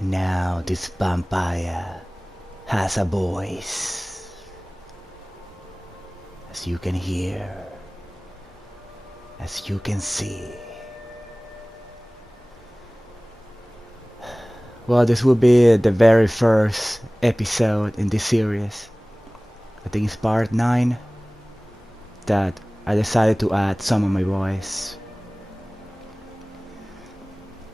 Now this vampire has a voice, as you can hear, as you can see. Well, this will be the very first episode in this series. I think it's part 9 that I decided to add some of my voice.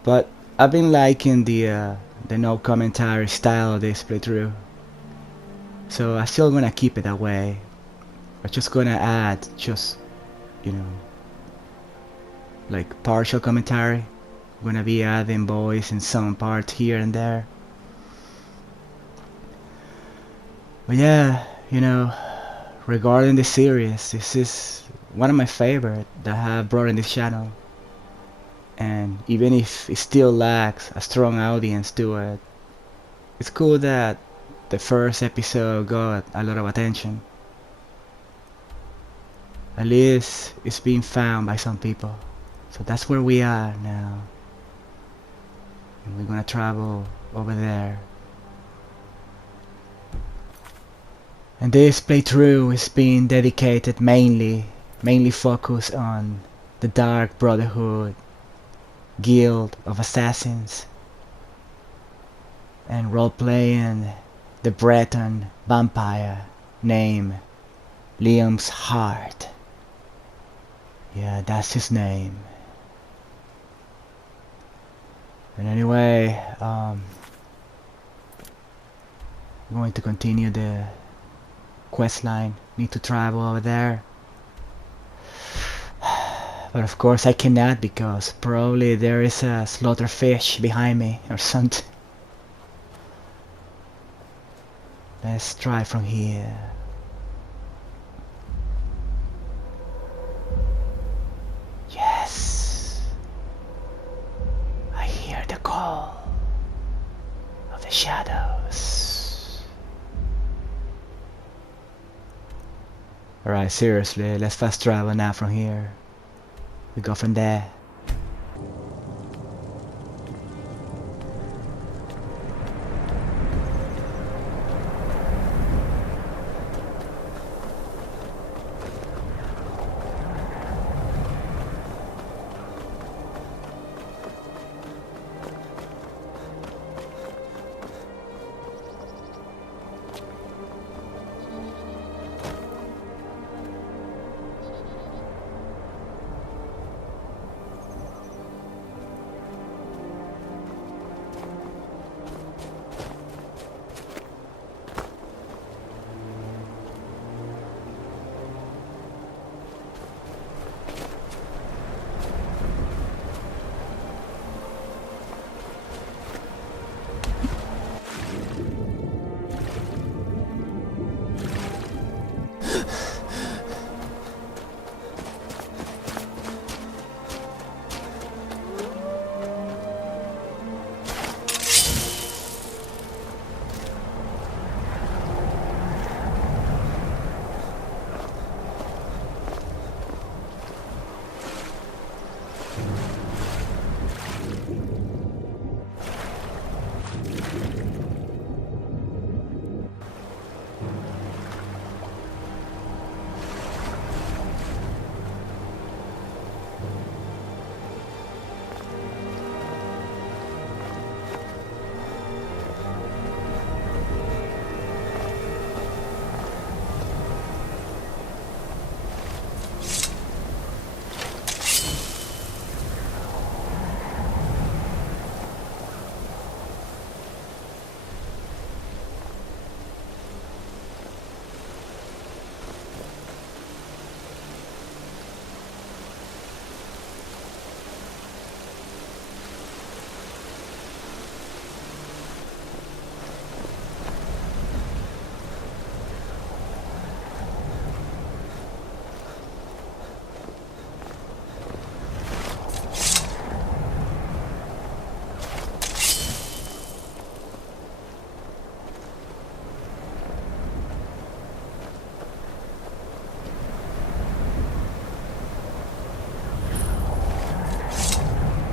But I've been liking the no commentary style of this playthrough, so I'm still gonna keep it that way. I'm just gonna add like partial commentary. I'm gonna be adding voice in some parts here and there. But yeah, regarding this series, this is one of my favorite that I have brought in this channel. And even if it still lacks a strong audience to it, it's cool that the first episode got a lot of attention. At least it's being found by some people. So that's where we are now. And we're gonna travel over there. And this playthrough is being dedicated mainly focused on the Dark Brotherhood Guild of Assassins and role-playing the Breton vampire named LeomxHart. Yeah, that's his name. And anyway, I'm going to continue the questline. Need to travel over there. But of course I cannot, because probably there is a slaughterfish behind me or something. Let's try from here. Yes, I hear the call of the shadows. Alright, seriously, let's fast travel now from here. We go from there.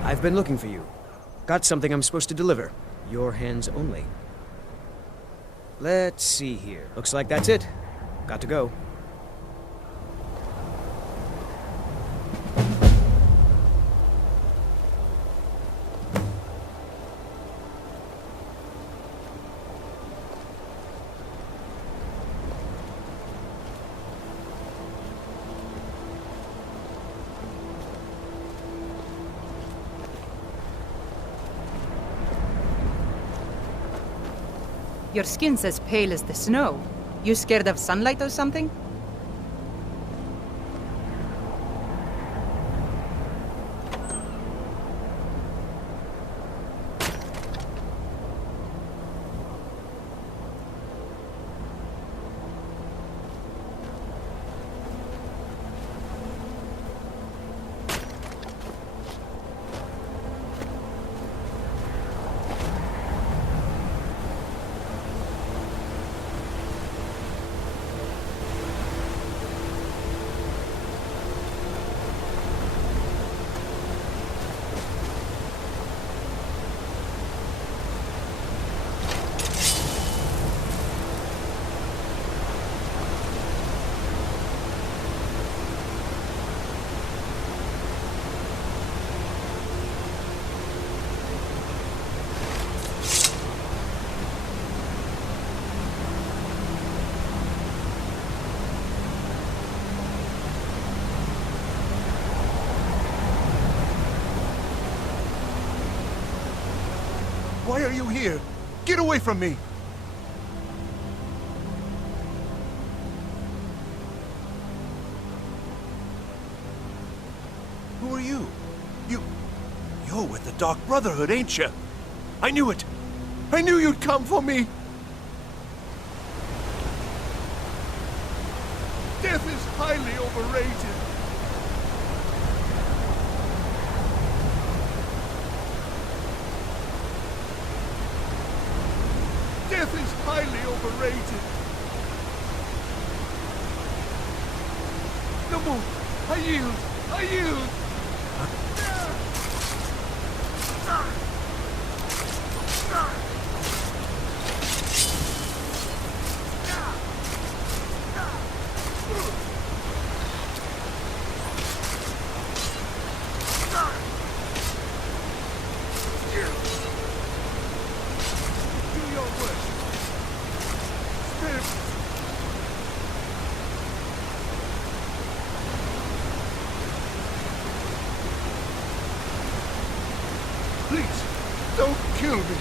I've been looking for you. Got something I'm supposed to deliver. Your hands only. Let's see here. Looks like that's it. Got to go. Your skin's as pale as the snow. You scared of sunlight or something? Why are you here? Get away from me! Who are you? You're with the Dark Brotherhood, ain't you? I knew it! I knew you'd come for me! Death is highly overrated. Death is highly overrated. No more. I yield. I yield. Do your worst. Spare me. Please, don't kill me.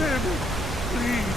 Spare me, please.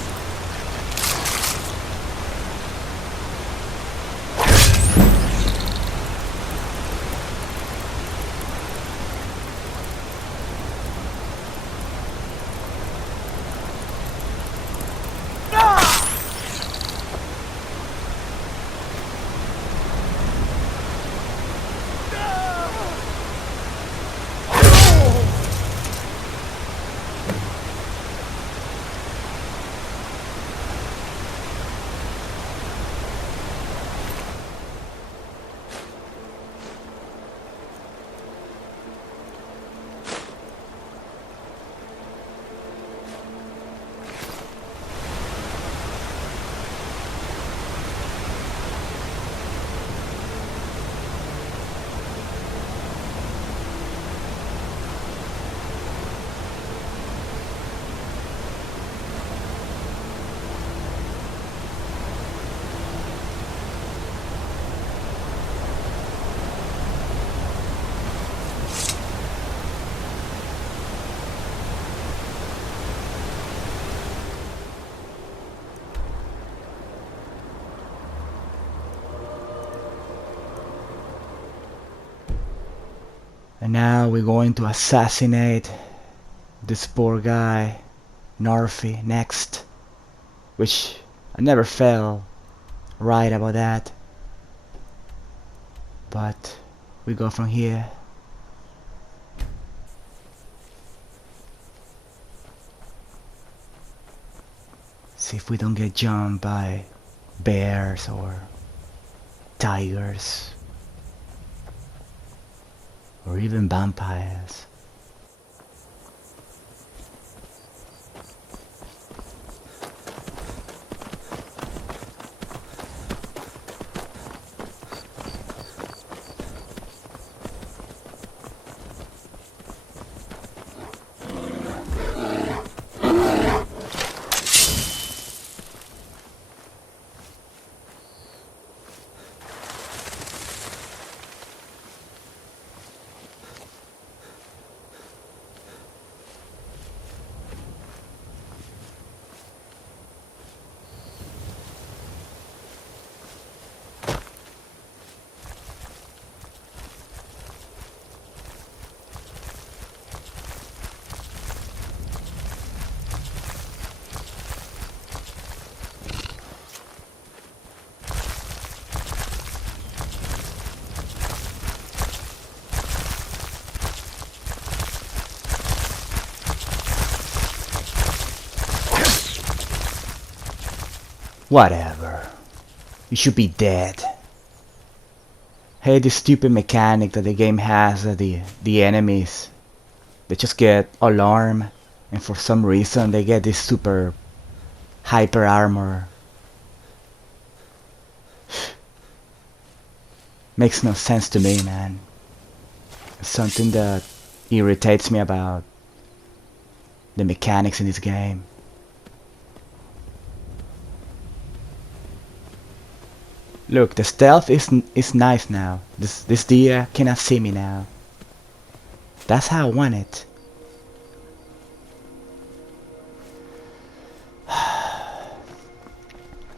And now we're going to assassinate this poor guy, Narfi, next. Which I never felt right about that. But we go from here. us if we don't get jumped by bears or tigers or even vampires. Whatever. You should be dead. Hate this stupid mechanic that the game has that the enemies, they just get alarmed and for some reason they get this super hyper armor. Makes no sense to me, man. It's something that irritates me about the mechanics in this game. Look, the stealth is nice now. This deer cannot see me now. That's how I want it.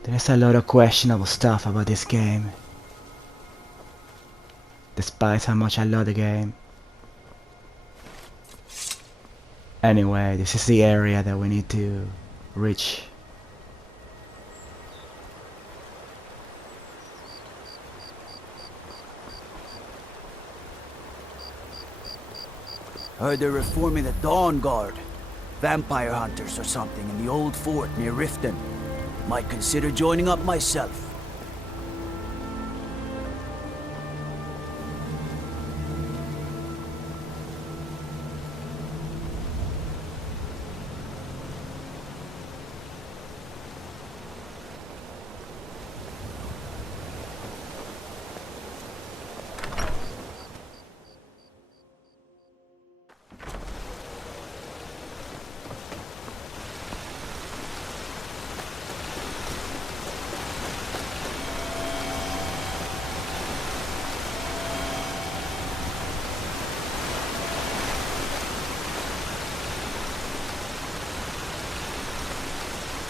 There's a lot of questionable stuff about this game. Despite how much I love the game. Anyway, this is the area that we need to reach. Heard they're reforming the Dawn Guard. Vampire hunters or something in the old fort near Riften. Might consider joining up myself.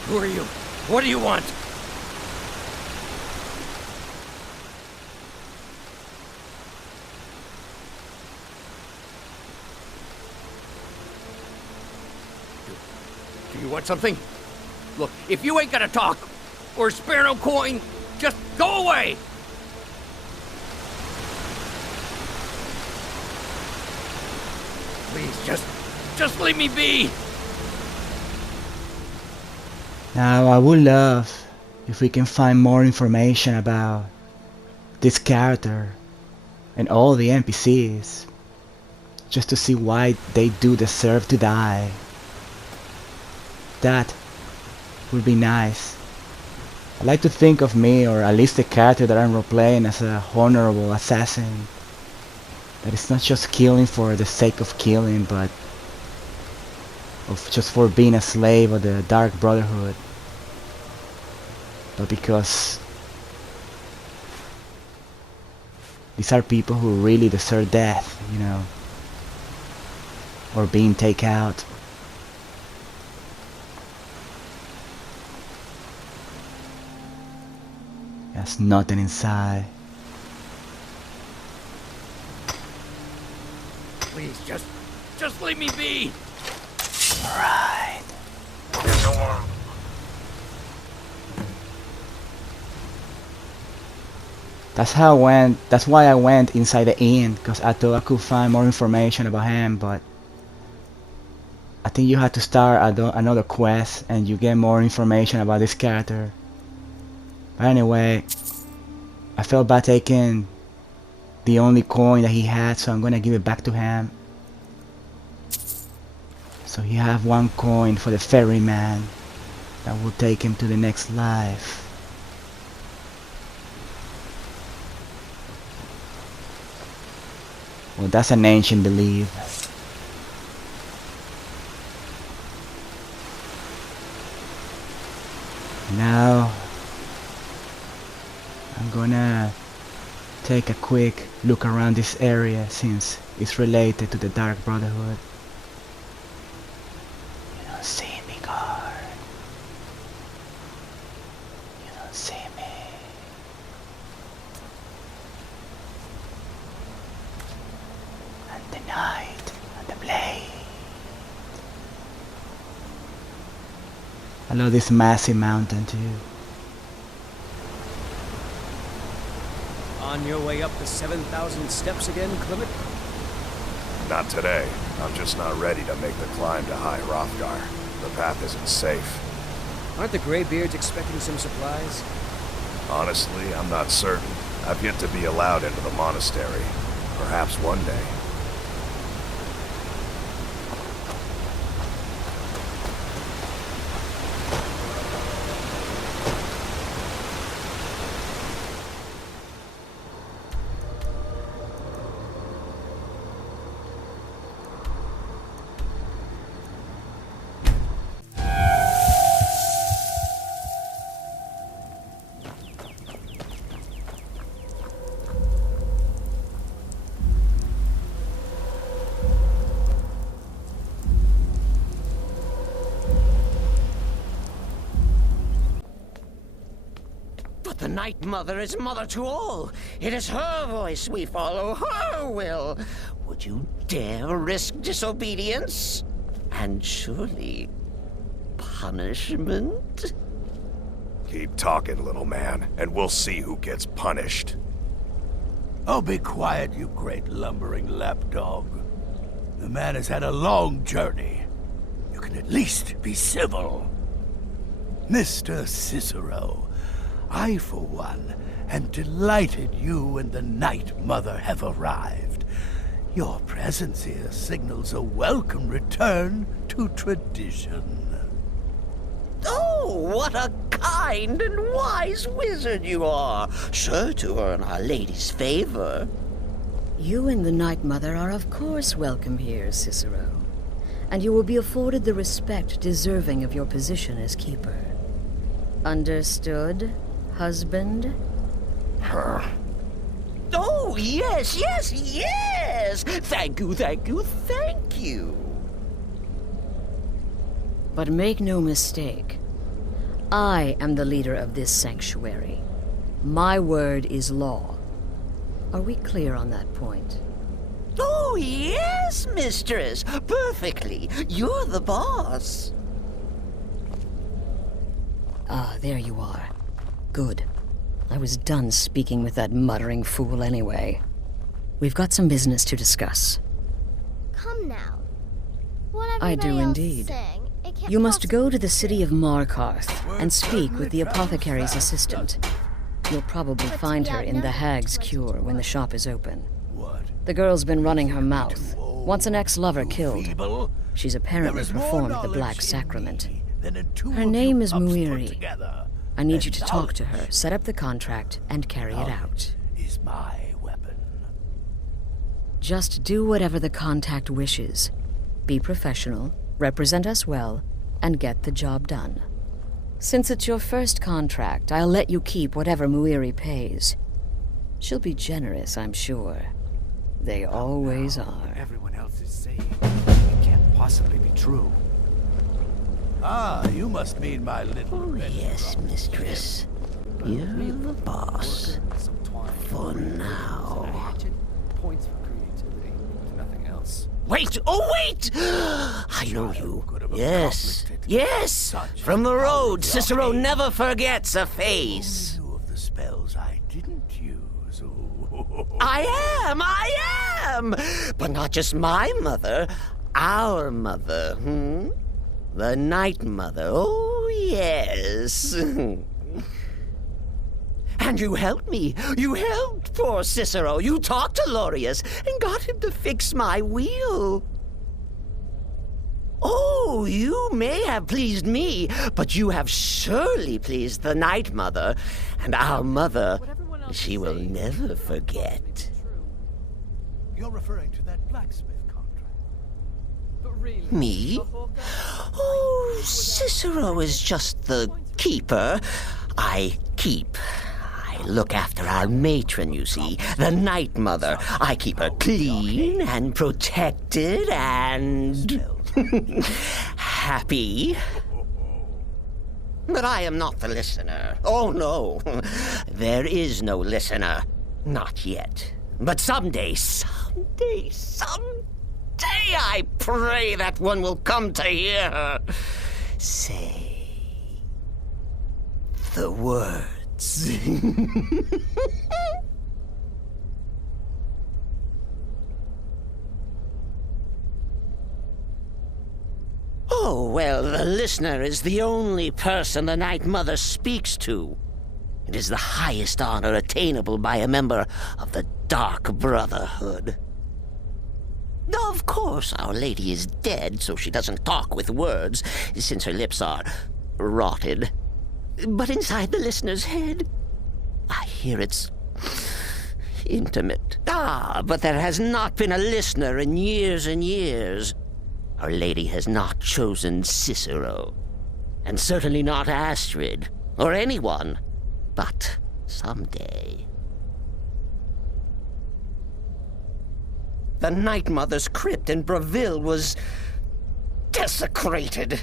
Who are you? What do you want? Do you want something? Look, if you ain't gonna talk, or spare no coin, just go away! Please, just leave me be! Now, I would love if we can find more information about this character and all the NPCs, just to see why they do deserve to die. That would be nice. I like to think of me, or at least the character that I'm role-playing, as a honorable assassin. That is not just killing for the sake of killing, but of just for being a slave of the Dark Brotherhood. But because these are people who really deserve death, you know, or being taken out. There's nothing inside. Please, just leave me be! Alright. That's why I went inside the inn, because I thought I could find more information about him, but I think you have to start another quest and you get more information about this character. But anyway, I felt bad taking the only coin that he had, so I'm gonna give it back to him. So he have one coin for the ferryman that will take him to the next life. Well, that's an ancient belief. Now I'm gonna take a quick look around this area since it's related to the Dark Brotherhood. You don't see me, guard. You don't see me. And the night and the blade. I love this massive mountain too. On your way up the 7,000 steps again, Clement? Not today. I'm just not ready to make the climb to High Hrothgar. The path isn't safe. Aren't the Greybeards expecting some supplies? Honestly, I'm not certain. I've yet to be allowed into the monastery. Perhaps one day. But the Night Mother is mother to all. It is her voice we follow, her will. Would you dare risk disobedience? And surely punishment? Keep talking, little man, and we'll see who gets punished. Oh, be quiet, you great lumbering lapdog. The man has had a long journey. You can at least be civil. Mr. Cicero, I, for one, am delighted you and the Night Mother have arrived. Your presence here signals a welcome return to tradition. Oh, what a kind and wise wizard you are, sure to earn Our Lady's favor. You and the Night Mother are of course welcome here, Cicero. And you will be afforded the respect deserving of your position as keeper. Understood, husband? Oh, yes, yes, yes! Thank you, thank you, thank you! But make no mistake. I am the leader of this sanctuary. My word is law. Are we clear on that point? Oh, yes, mistress! Perfectly! You're the boss! Ah, there you are. Good. I was done speaking with that muttering fool anyway. We've got some business to discuss. Come now. What I do indeed. You must go to the city of Markarth and speak with the apothecary's assistant. You'll probably find her in the Hag's Cure when the shop is open. The girl's been running her mouth. Wants an ex-lover killed. She's apparently performed the Black Sacrament. Her name is Muiri. I need you to talk to her, set up the contract, and carry it out. Is my weapon. Just do whatever the contact wishes. Be professional, represent us well, and get the job done. Since it's your first contract, I'll let you keep whatever Muiri pays. She'll be generous, I'm sure. They always are. Everyone else is saying it can't possibly be true. Ah, you must mean my little... Oh, yes, mistress. You're the boss. For now. Points for creativity, if nothing else. Wait! Oh, wait! I know you. Yes. Yes! From the road, Cicero never forgets a face. Who knew of the spells I didn't use? I am! But not just my mother. our mother, The Night Mother, oh yes. And you helped me. You helped poor Cicero. You talked to Lorius and got him to fix my wheel. Oh, you may have pleased me, but you have surely pleased the Night Mother. And our mother, she will never forget. You're referring to that blacksmith contract. Me? Oh, Cicero is just the keeper. I keep. I look after our matron, you see, the Night Mother. I keep her clean and protected and happy. But I am not the listener. Oh, no. There is no listener. Not yet. But someday, I pray that one will come to hear her say the words. Oh, well, the listener is the only person the Night Mother speaks to. It is the highest honor attainable by a member of the Dark Brotherhood. Of course, Our Lady is dead, so she doesn't talk with words, since her lips are rotted. But inside the listener's head, I hear it's intimate. Ah, but there has not been a listener in years and years. Our Lady has not chosen Cicero, and certainly not Astrid, or anyone. But someday. The Night Mother's crypt in Breville was desecrated.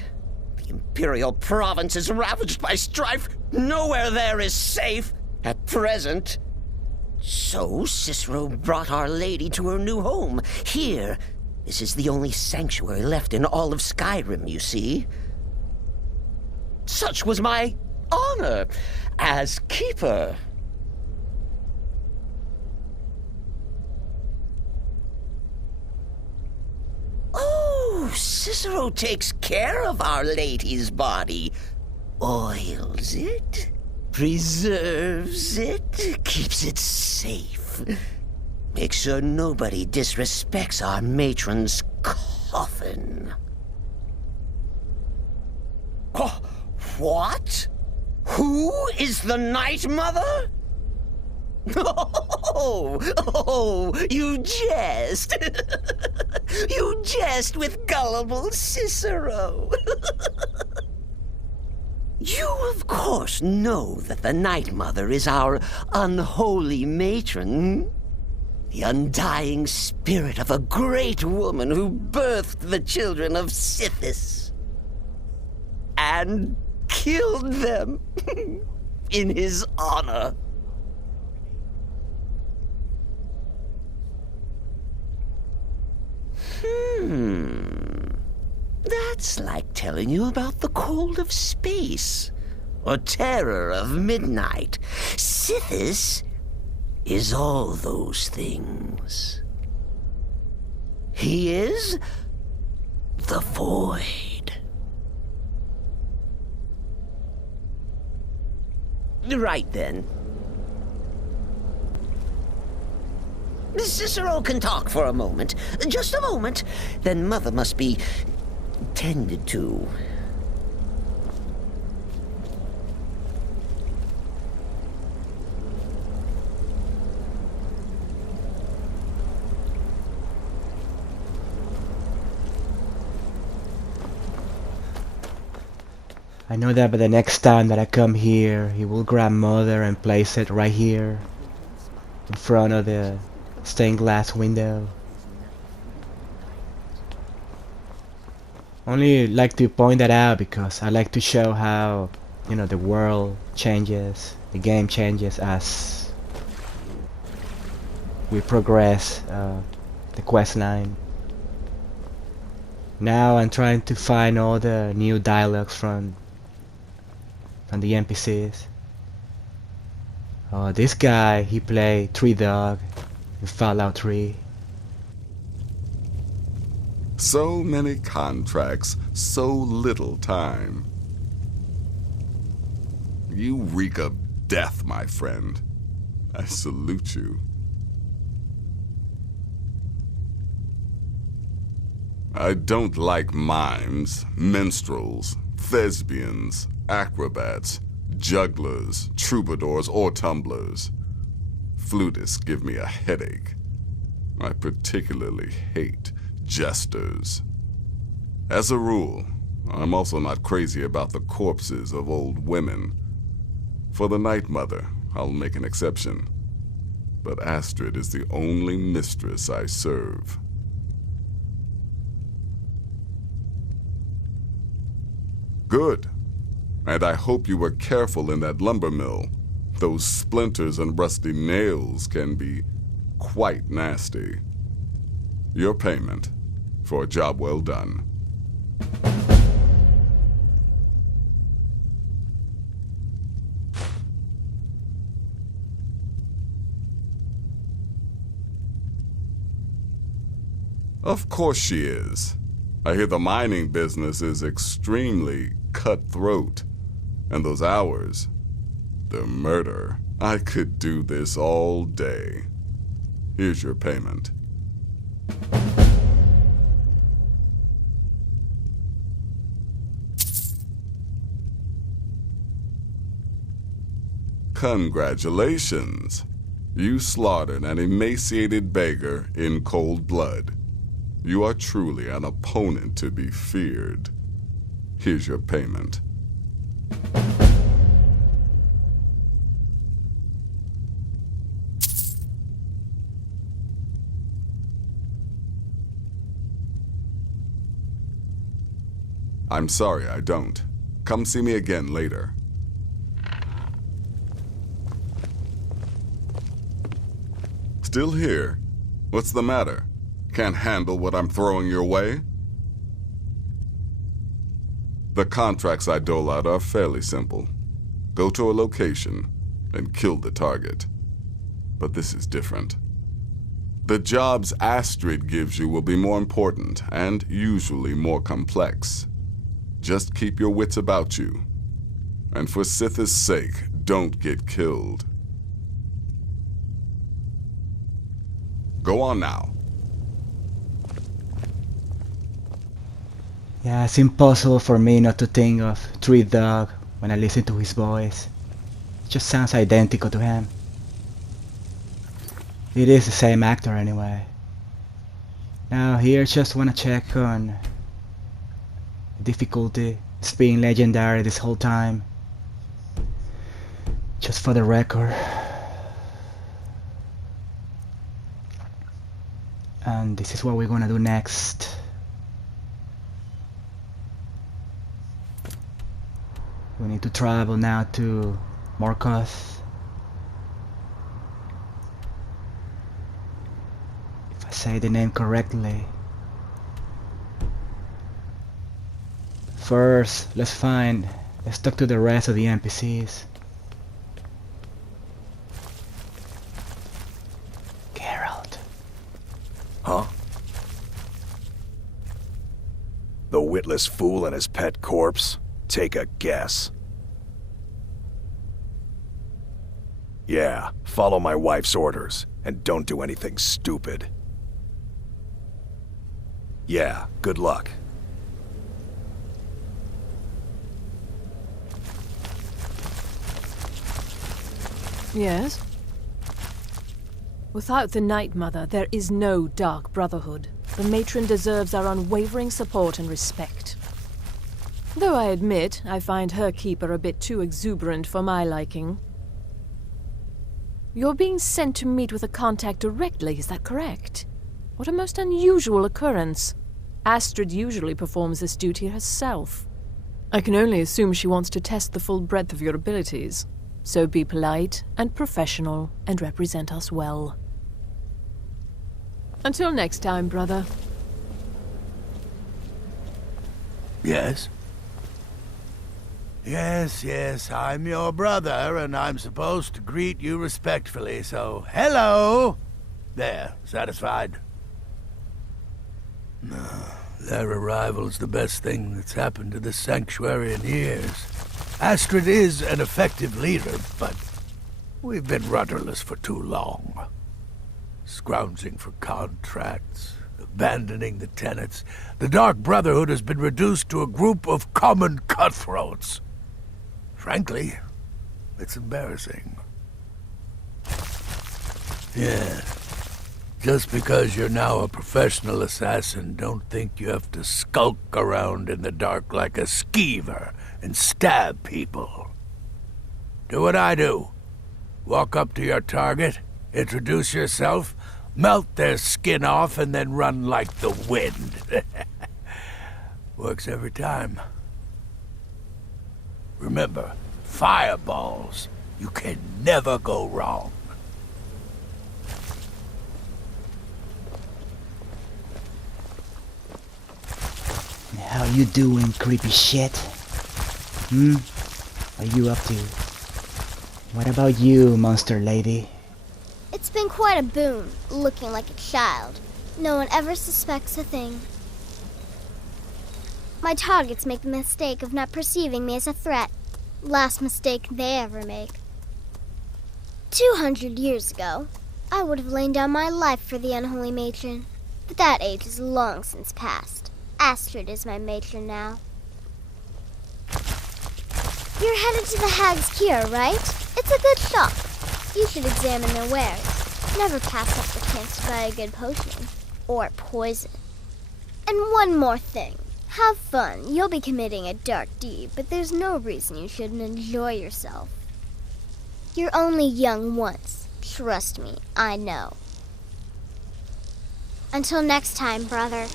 The Imperial province is ravaged by strife. Nowhere there is safe at present. So Cicero brought Our Lady to her new home. Here, this is the only sanctuary left in all of Skyrim, you see. Such was my honor as keeper. Oh, Cicero takes care of Our Lady's body. Oils it, preserves it, keeps it safe. Makes sure nobody disrespects our matron's coffin. Oh, what? Who is the Night Mother? Oh, you jest. You jest with gullible Cicero. You, of course, know that the Night Mother is our unholy matron. The undying spirit of a great woman who birthed the children of Sithis. And killed them in his honor. That's like telling you about the cold of space, or terror of midnight. Sithis is all those things. He is the void. Right then. Cicero can talk for a moment. Just a moment. Then Mother must be tended to. I know that by the next time that I come here, he will grab Mother and place it right here in front of the stained glass window. Only like to point that out because I like to show how, you know, the world changes, the game changes as we progress the quest line. Now I'm trying to find all the new dialogues from the NPCs. This guy, he played Tree Dog in Fallout 3. So many contracts, so little time. You reek of death, my friend. I salute you. I don't like mimes, minstrels, thespians, acrobats, jugglers, troubadours, or tumblers. Flutists give me a headache. I particularly hate jesters. As a rule, I'm also not crazy about the corpses of old women. For the Night Mother, I'll make an exception. But Astrid is the only mistress I serve. Good. And I hope you were careful in that lumber mill. Those splinters and rusty nails can be quite nasty. Your payment for a job well done. Of course she is. I hear the mining business is extremely cutthroat. And those hours, the murder. I could do this all day. Here's your payment. Congratulations. You slaughtered an emaciated beggar in cold blood. You are truly an opponent to be feared. Here's your payment. I'm sorry, I don't. Come see me again later. Still here? What's the matter? Can't handle what I'm throwing your way? The contracts I dole out are fairly simple. Go to a location and kill the target. But this is different. The jobs Astrid gives you will be more important and usually more complex. Just keep your wits about you. And for Sith's sake, don't get killed. Go on now. Yeah, it's impossible for me not to think of Tree Dog when I listen to his voice. It just sounds identical to him. It is the same actor anyway. Now here just wanna check on difficulty. It's being legendary this whole time. Just for the record. And this is what we're gonna do next. We need to travel now to Markarth. If I say the name correctly. First, let's talk to the rest of the NPCs. Geralt. Huh? The witless fool and his pet corpse? Take a guess. Yeah, follow my wife's orders, and don't do anything stupid. Yeah, good luck. Yes? Without the Night Mother, there is no Dark Brotherhood. The matron deserves our unwavering support and respect. Though I admit, I find her keeper a bit too exuberant for my liking. You're being sent to meet with a contact directly, is that correct? What a most unusual occurrence. Astrid usually performs this duty herself. I can only assume she wants to test the full breadth of your abilities. So be polite and professional and represent us well. Until next time, brother. Yes? Yes, I'm your brother, and I'm supposed to greet you respectfully, so hello! There, satisfied? Their arrival's the best thing that's happened to this sanctuary in years. Astrid is an effective leader, but we've been rudderless for too long. Scrounging for contracts, abandoning the tenants. The Dark Brotherhood has been reduced to a group of common cutthroats. Frankly, it's embarrassing. Yeah. Just because you're now a professional assassin, don't think you have to skulk around in the dark like a skeever and stab people. Do what I do. Walk up to your target, introduce yourself, melt their skin off, and then run like the wind. Works every time. Remember, fireballs. You can never go wrong. How you doing, creepy shit? What are you up to? What about you, monster lady? It's been quite a boon, looking like a child. No one ever suspects a thing. My targets make the mistake of not perceiving me as a threat. Last mistake they ever make. 200 years ago, I would have lain down my life for the unholy matron. But that age is long since past. Astrid is my matron now. You're headed to the Hag's Cure, right? It's a good shop. You should examine their wares. Never pass up the chance to buy a good potion. Or poison. And one more thing. Have fun. You'll be committing a dark deed, but there's no reason you shouldn't enjoy yourself. You're only young once. Trust me, I know. Until next time, brother.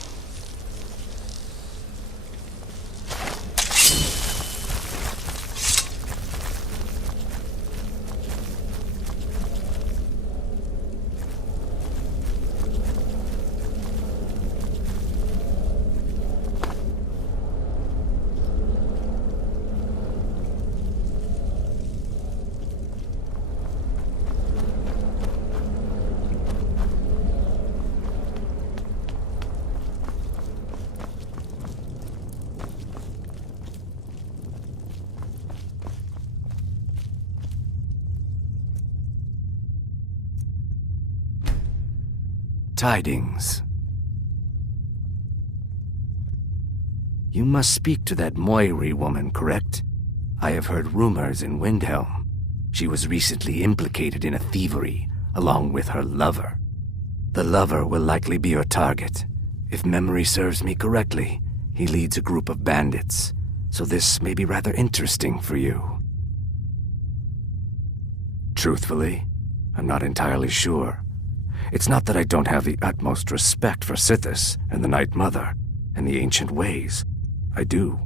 Tidings. You must speak to that Moiri woman, correct? I have heard rumors in Windhelm. She was recently implicated in a thievery, along with her lover. The lover will likely be your target. If memory serves me correctly, he leads a group of bandits, so this may be rather interesting for you. Truthfully, I'm not entirely sure. It's not that I don't have the utmost respect for Sithis and the Night Mother and the ancient ways. I do.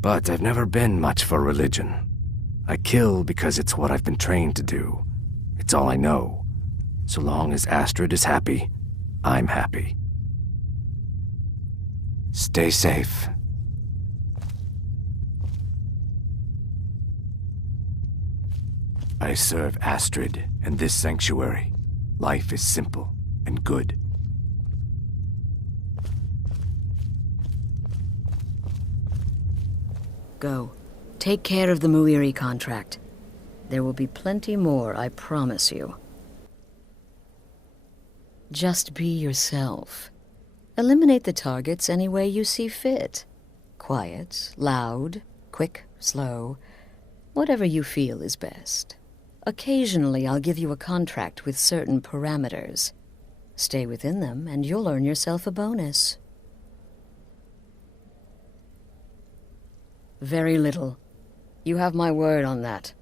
But I've never been much for religion. I kill because it's what I've been trained to do. It's all I know. So long as Astrid is happy, I'm happy. Stay safe. I serve Astrid and this sanctuary. Life is simple and good. Go. Take care of the Muiri contract. There will be plenty more, I promise you. Just be yourself. Eliminate the targets any way you see fit. Quiet, loud, quick, slow. Whatever you feel is best. Occasionally, I'll give you a contract with certain parameters. Stay within them, and you'll earn yourself a bonus. Very little. You have my word on that.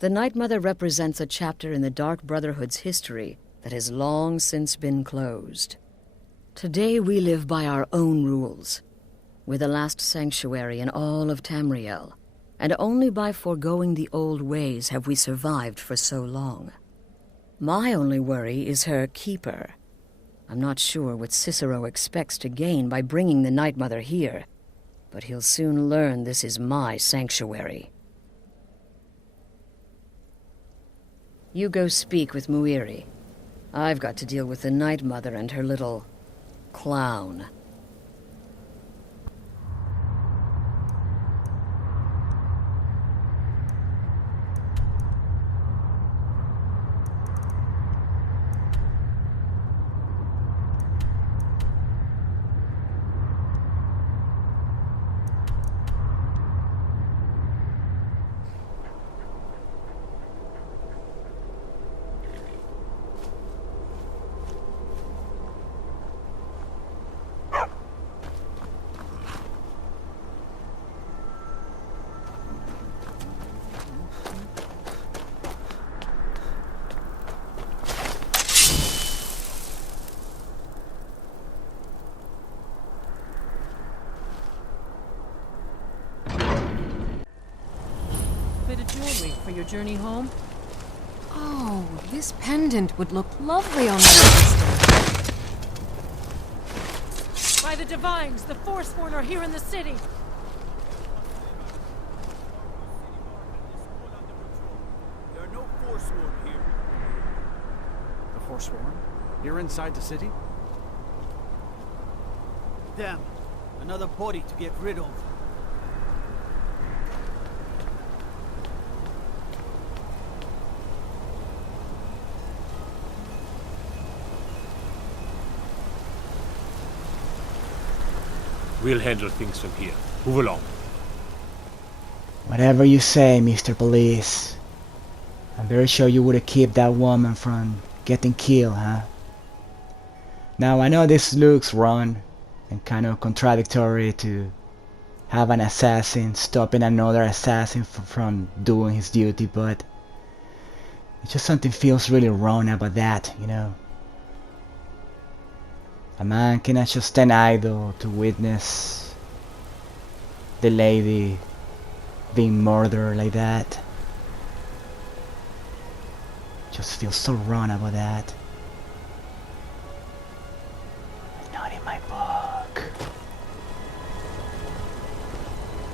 The Night Mother represents a chapter in the Dark Brotherhood's history that has long since been closed. Today we live by our own rules. We're the last sanctuary in all of Tamriel, and only by foregoing the old ways have we survived for so long. My only worry is her keeper. I'm not sure what Cicero expects to gain by bringing the Night Mother here, but he'll soon learn this is my sanctuary. You go speak with Muiri. I've got to deal with the Night Mother and her little clown. bit of jewelry for your journey home? Oh, this pendant would look lovely on my sister. By the Divines, the Forsworn are here in the city. There are no Forsworn here. The Forsworn? You're inside the city? Damn. Another body to get rid of. We'll handle things from here. Move along. Whatever you say, Mr. Police. I'm very sure you would have kept that woman from getting killed, huh? Now, I know this looks wrong and kind of contradictory to have an assassin stopping another assassin from doing his duty, but it's just something feels really wrong about that, you know? A man cannot just stand idle to witness the lady being murdered like that. Just feels so wrong about that. Not in my book.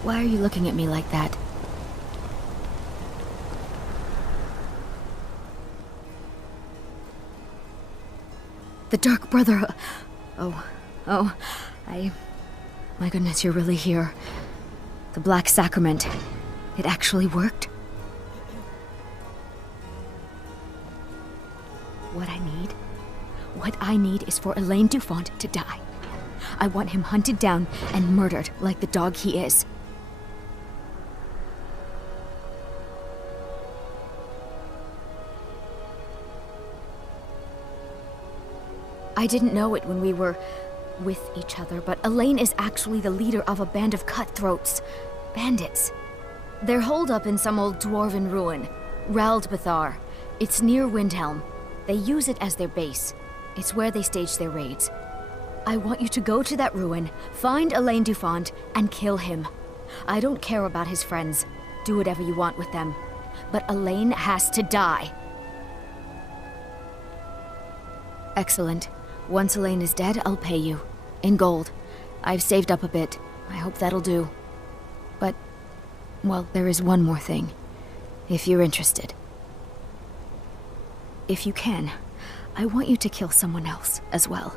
Why are you looking at me like that? The Dark Brotherhood. My goodness, you're really here. The Black Sacrament. It actually worked? What I need is for Elaine Dufont to die. I want him hunted down and murdered like the dog he is. I didn't know it when we were with each other, but Elaine is actually the leader of a band of cutthroats. Bandits. They're holed up in some old dwarven ruin. Raldbathar. It's near Windhelm. They use it as their base. It's where they stage their raids. I want you to go to that ruin, find Elaine Dufont, and kill him. I don't care about his friends. Do whatever you want with them. But Elaine has to die. Excellent. Once Elaine is dead, I'll pay you. In gold. I've saved up a bit. I hope that'll do. But, well, there is one more thing. If you're interested. If you can, I want you to kill someone else as well.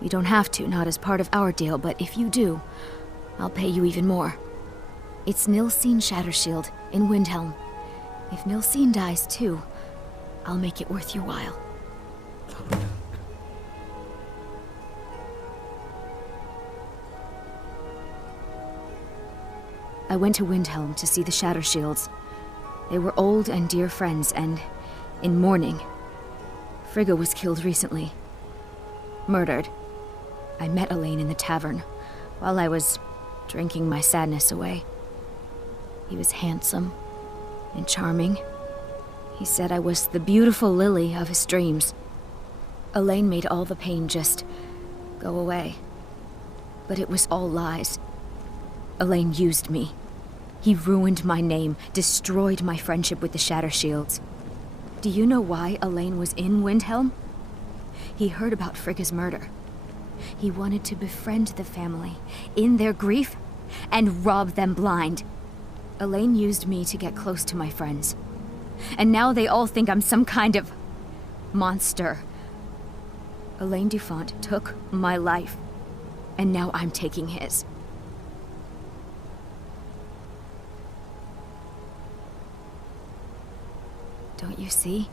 You don't have to, not as part of our deal, but if you do, I'll pay you even more. It's Nilsine Shattershield in Windhelm. If Nilsine dies too, I'll make it worth your while. I went to Windhelm to see the Shattershields. They were old and dear friends, and in mourning. Frigga was killed recently. Murdered. I met Elaine in the tavern, while I was drinking my sadness away. He was handsome and charming. He said I was the beautiful lily of his dreams. Elaine made all the pain just go away. But it was all lies. Elaine used me. He ruined my name, destroyed my friendship with the Shattershields. Do you know why Elaine was in Windhelm? He heard about Frigga's murder. He wanted to befriend the family, in their grief, and rob them blind. Elaine used me to get close to my friends. And now they all think I'm some kind of monster. Elaine Dufont took my life, and now I'm taking his. Don't you see?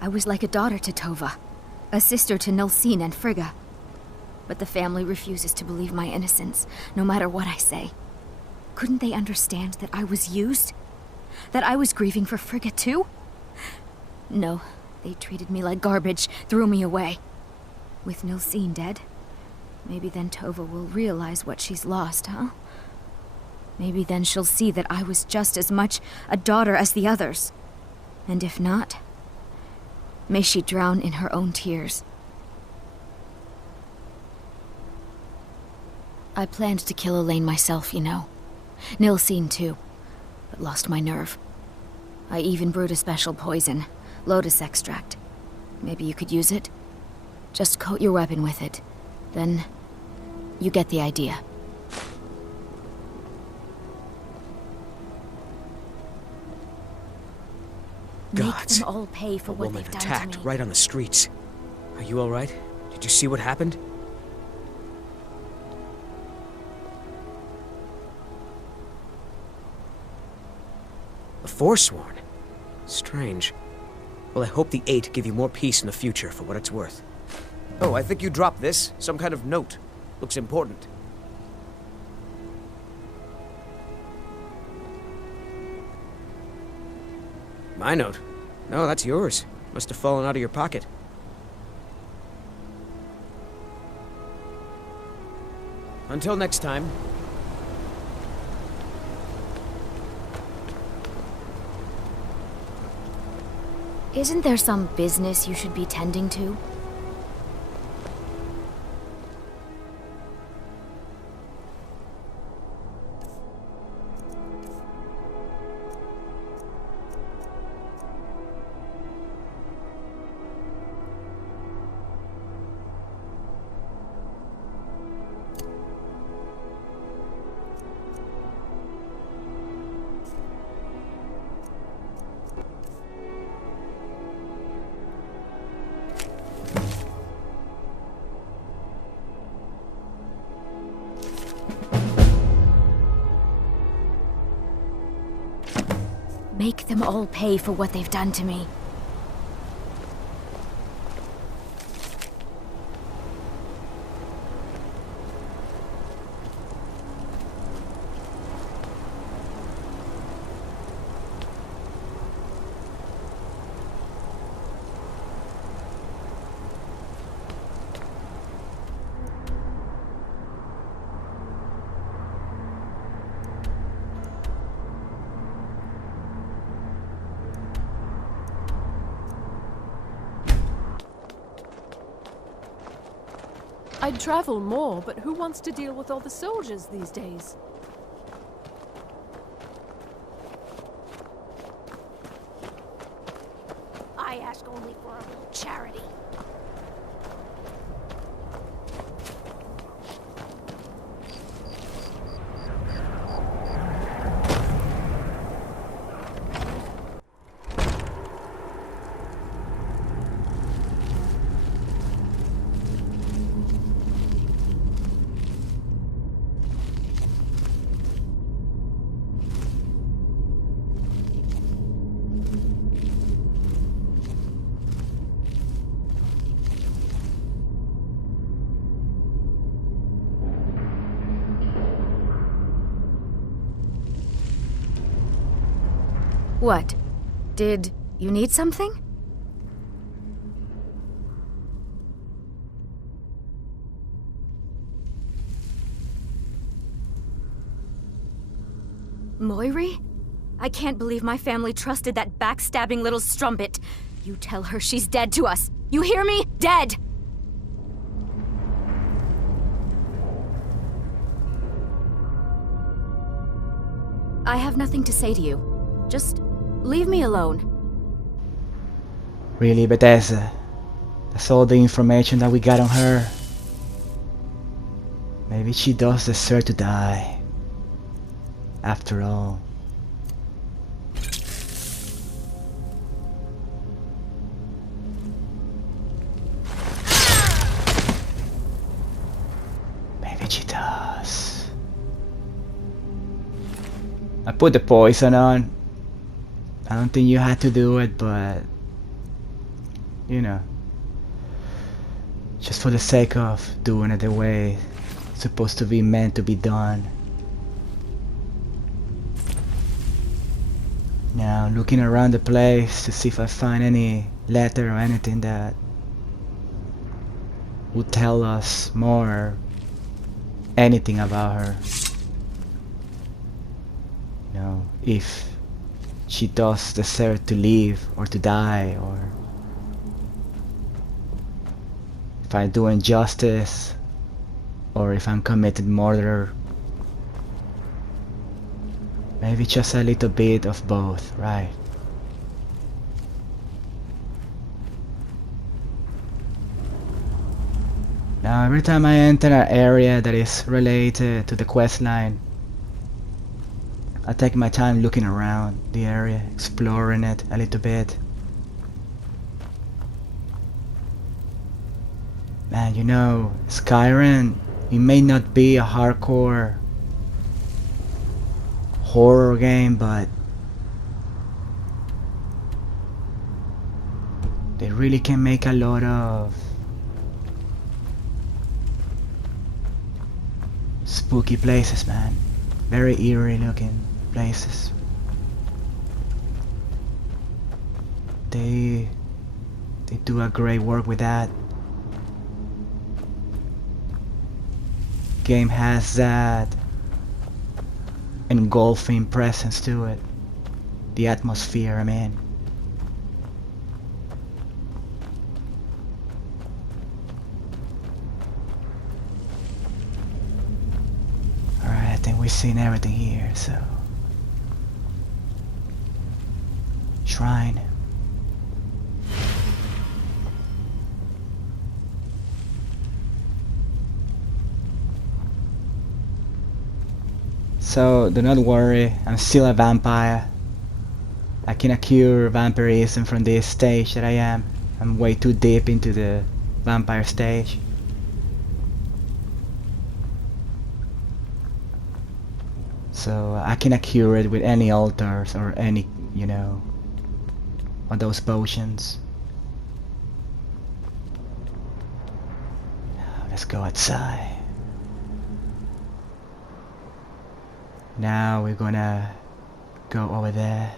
I was like a daughter to Tova, a sister to Nilsine and Frigga. But the family refuses to believe my innocence, no matter what I say. Couldn't they understand that I was used? That I was grieving for Frigga too? No, they treated me like garbage, threw me away. With Nilsine dead, maybe then Tova will realize what she's lost, huh? Maybe then she'll see that I was just as much a daughter as the others. And if not, may she drown in her own tears. I planned to kill Elaine myself, you know. Nilsine too, but lost my nerve. I even brewed a special poison, lotus extract. Maybe you could use it? Just coat your weapon with it. Then, you get the idea. God. Make them all pay for A what woman they've done attacked to me. right on the streets. Are you all right? Did you see what happened? A Forsworn? Strange. Well, I hope the Eight give you more peace in the future for what it's worth. Oh, I think you dropped this. Some kind of note. Looks important. My note? No, that's yours. Must have fallen out of your pocket. Until next time. Isn't there some business you should be tending to? Make them all pay for what they've done to me. I'd travel more, but who wants to deal with all the soldiers these days? I ask only for a little charity. What? Did you need something? Moiri? I can't believe my family trusted that backstabbing little strumpet. You tell her she's dead to us. You hear me? Dead! I have nothing to say to you. Just leave me alone. Really, Bethesda? That's all the information that we got on her. Maybe she does deserve to die. After all. Maybe she does. I put the poison on. I don't think you had to do it, but you know, just for the sake of doing it the way it's supposed to be meant to be done. Now, looking around the place to see if I find any letter or anything that would tell us more, anything about her. You know, if she does deserve to live or to die, or if I do injustice, or if I'm committed murder. Maybe just a little bit of both, right? Now every time I enter an area that is related to the questline, I take my time looking around the area, exploring it a little bit. Man, you know, Skyrim, it may not be a hardcore horror game, but they really can make a lot of spooky places, man. Very eerie looking places. They do a great work with that. Game has that engulfing presence to it. The atmosphere, I mean. Alright, I think we've seen everything here, so... Shrine. So, do not worry, I'm still a vampire. I cannot cure vampirism from this stage that I am. I'm way too deep into the vampire stage. So, I cannot cure it with any altars or any, you know, of those potions. Now, let's go outside. Now we're gonna go over there.